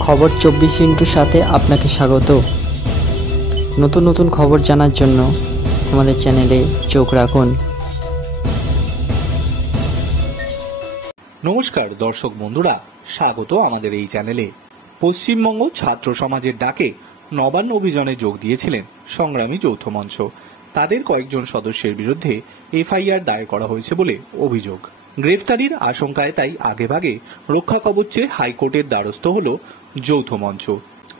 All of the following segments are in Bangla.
খবর 24 সাথে আপনাকে স্বাগত। নতুন নতুন খবর জানার জন্য আমাদের চ্যানেলে চোখ রাখুন। নমস্কার দর্শক বন্ধুরা, স্বাগত আমাদের এই চ্যানেলে। পশ্চিমবঙ্গ ছাত্র সমাজের ডাকে নবান্ন অভিযানে যোগ দিয়েছিলেন সংগ্রামী যৌথ মঞ্চ। তাদের কয়েকজন সদস্যের বিরুদ্ধে এফআইআর দায়ের করা হয়েছে বলে অভিযোগ। গ্রেফতারির আশঙ্কায় তাই আগেভাগে রক্ষা কবচ চেয়ে হাইকোর্টের দ্বারস্থ হল যৌথ মঞ্চ।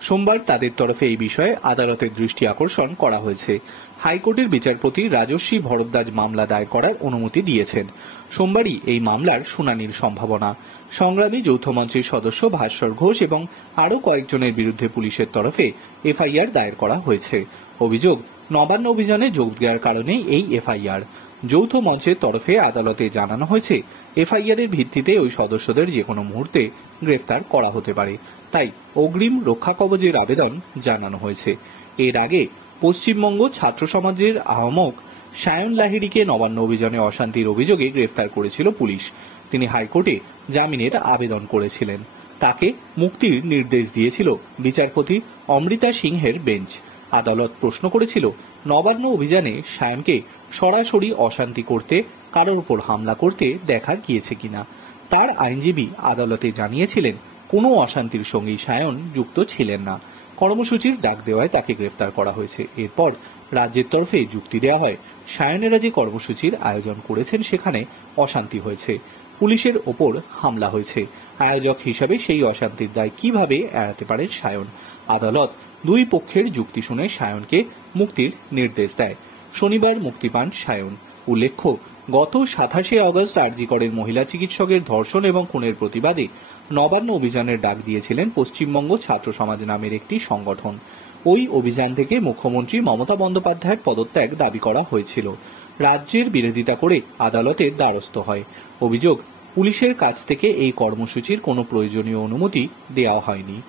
সোমবার তাদের তরফে এই বিষয়ে আদালতের দৃষ্টি আকর্ষণ করা হয়েছে। হাইকোর্টের বিচারপতি রাজস্বী ভরদ্বাজ মামলা দায়ের করার অনুমতি দিয়েছেন। সোমবারই এই মামলার শুনানির সম্ভাবনা। সংগ্রামী যৌথ মঞ্চের সদস্য ভাস্বর ঘোষ এবং আরও কয়েকজনের বিরুদ্ধে পুলিশের তরফে এফআইআর দায়ের করা হয়েছে। অভিযোগ, নবান্ন অভিযানে যোগ দেওয়ার কারণেই এই এফআইআর। যৌথ মঞ্চের তরফে আদালতে জানানো হয়েছে, এফআইআর এর ভিত্তিতে ওই সদস্যদের যে কোনো মুহূর্তে গ্রেফতার করা হতে পারে, তাই অগ্রিম রক্ষা কবচের আবেদন জানানো হয়েছে। এর আগে পশ্চিমবঙ্গ ছাত্র সমাজের আহ্বায়ক সায়ন লাহিড়িকে নবান্ন অভিযানে অশান্তির অভিযোগে গ্রেফতার করেছিল পুলিশ। তিনি হাইকোর্টে জামিনের আবেদন করেছিলেন। তাকে মুক্তির নির্দেশ দিয়েছিল বিচারপতি অমৃতা সিংহের বেঞ্চ। আদালত প্রশ্ন করেছিল, নবান্ন অভিযানে সায়নকে সরাসরি অশান্তি করতে, কারোর উপর হামলা করতে দেখা গিয়েছে কিনা। তার আইনজীবী আদালতে জানিয়েছিলেন, কোনো অশান্তির সঙ্গেই সায়ন যুক্ত ছিলেন না। কর্মসূচির ডাক দেওয়ায় তাকে গ্রেফতার করা হয়েছে। এরপর রাজ্যের তরফে যুক্তি দেওয়া হয়, সায়নেরা যে কর্মসূচির আয়োজন করেছেন সেখানে অশান্তি হয়েছে, পুলিশের ওপর হামলা হয়েছে। আয়োজক হিসাবে সেই অশান্তির দায় কিভাবে এড়াতে পারেন সায়ন। আদালত দুই পক্ষের যুক্তি শুনে সায়নকে মুক্তির নির্দেশ দেয়। শনিবার মুক্তি পান সায়ন। উল্লেখ্য, গত 27 আগস্ট আর.জি. করের মহিলা চিকিৎসকের ধর্ষণ এবং খুনের প্রতিবাদে নবান্ন অভিযানের ডাক দিয়েছিলেন পশ্চিমবঙ্গ ছাত্র সমাজ নামের একটি সংগঠন। ওই অভিযান থেকে মুখ্যমন্ত্রী মমতা বন্দ্যোপাধ্যায়ের পদত্যাগ দাবি করা হয়েছিল। রাজ্যের বিরোধিতা করে আদালতের দ্বারস্থ হয়। অভিযোগ, পুলিশের কাছ থেকে এই কর্মসূচির কোনো প্রয়োজনীয় অনুমতি দেওয়া হয়নি।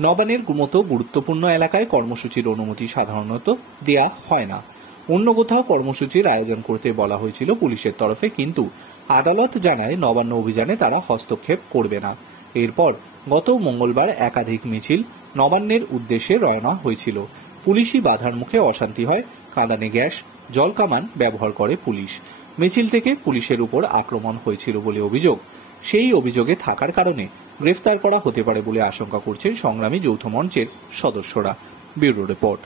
নবান্নের মতো গুরুত্বপূর্ণ এলাকায় কর্মসূচির অনুমতি সাধারণত দেয়া হয় না। অন্য কোথাও কর্মসূচির আয়োজন করতে বলা হয়েছিল পুলিশের তরফে, কিন্তু আদালত জানায় নবান্ন অভিযানে তারা হস্তক্ষেপ করবে না। এরপর গত মঙ্গলবার একাধিক মিছিল নবান্নের উদ্দেশ্যে রওনা হয়েছিল। পুলিশি বাধার মুখে অশান্তি হয়। কাঁদানে গ্যাস, জল কামান ব্যবহার করে পুলিশ। মিছিল থেকে পুলিশের উপর আক্রমণ হয়েছিল বলে অভিযোগ। সেই অভিযোগে থাকার কারণে গ্রেফতার করা হতে পারে বলে আশঙ্কা করছেন সংগ্রামী যৌথ মঞ্চের সদস্যরা। Bureau report.